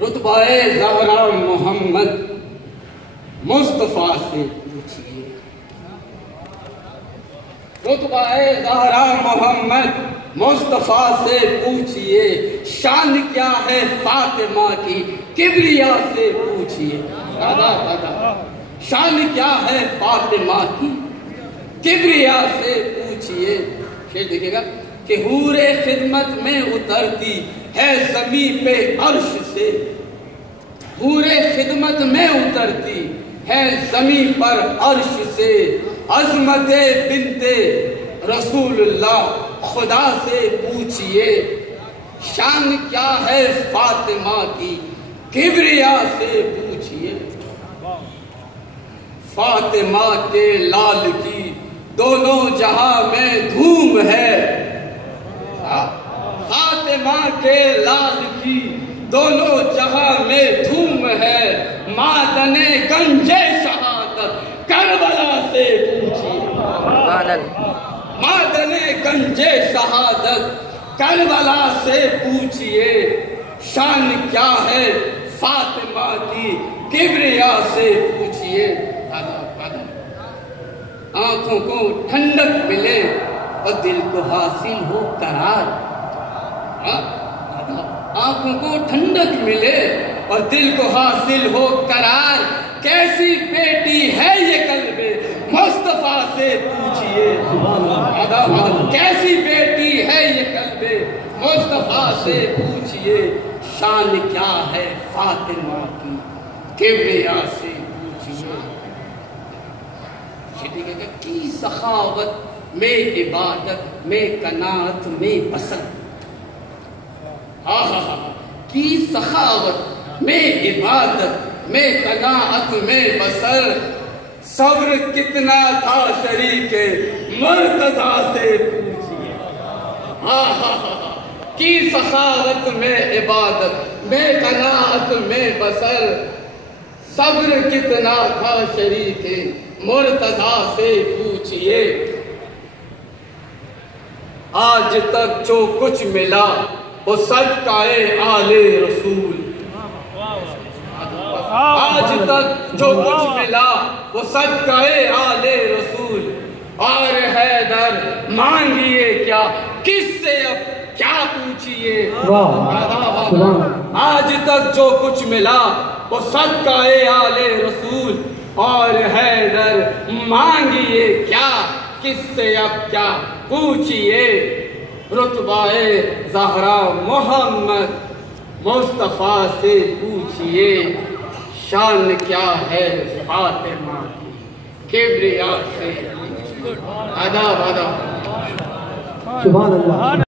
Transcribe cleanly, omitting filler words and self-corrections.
रुतबाए ज़हरा मोहम्मद मुस्तफ़ा से पूछिए। रुतबाए ज़हरा मोहम्मद मुस्तफ़ा से पूछिए। शान क्या है फातिमा की किबरिया से पूछिए। दादा दादा शान क्या है फातिमा की किबरिया से पूछिए। शेर देखिएगा कि हूरे खिदमत में उतरती है ज़मी पे अर्श से। हूरे खिदमत में उतरती है ज़मी पर अर्श से। अज़मते बिनते रसूलुल्लाह खुदा से पूछिए। शान क्या है फातिमा की किबरिया से पूछिए। फातिमा के लाल की दोनों जहां में धूम है। फातिमा के लाल की दोनों जहां में धूम है। मादने गंजे शहादत करबला से पूछिए। मादने गंजे शहादत करबला से पूछिए। शान क्या है फातिमा की किबरिया से पूछिए। आंखों को ठंडक मिले और दिल को हासिल हो करार। आंखों को ठंडक मिले और दिल को हासिल हो करार। कैसी बेटी है ये कल्बे मुस्तफा से पूछिए। कैसी बेटी है ये कल्बे मुस्तफा से पूछिए। शान क्या है फातिमा की किबरिया से पूछिए। की सखावत में इबादत में कनात में बसर। की सखावत में इबादत में कनात में बसर। सब्र कितना था शरीके मुर्तज़ा से पूछिए। की सखावत में इबादत में कनात में बसर। सब्र कितना था शरीके मुर्तज़ा से पूछिए। आज तक जो कुछ मिला वो सदकाए आले रसूल। आज तक जो कुछ मिला वो सदकाए आले रसूल। और हैदर मांगिए क्या किससे अब क्या पूछिए। आज तक जो कुछ मिला वो सदकाए आले रसूल। और हैदर मांगिए क्या किससे अब क्या पूछिए। रुतबाए ज़हरा मोहम्मद मुस्तफ़ा से पूछिए। शान क्या है फातिमा की किबरिया से। आदाब आदाब। सुभान अल्लाह।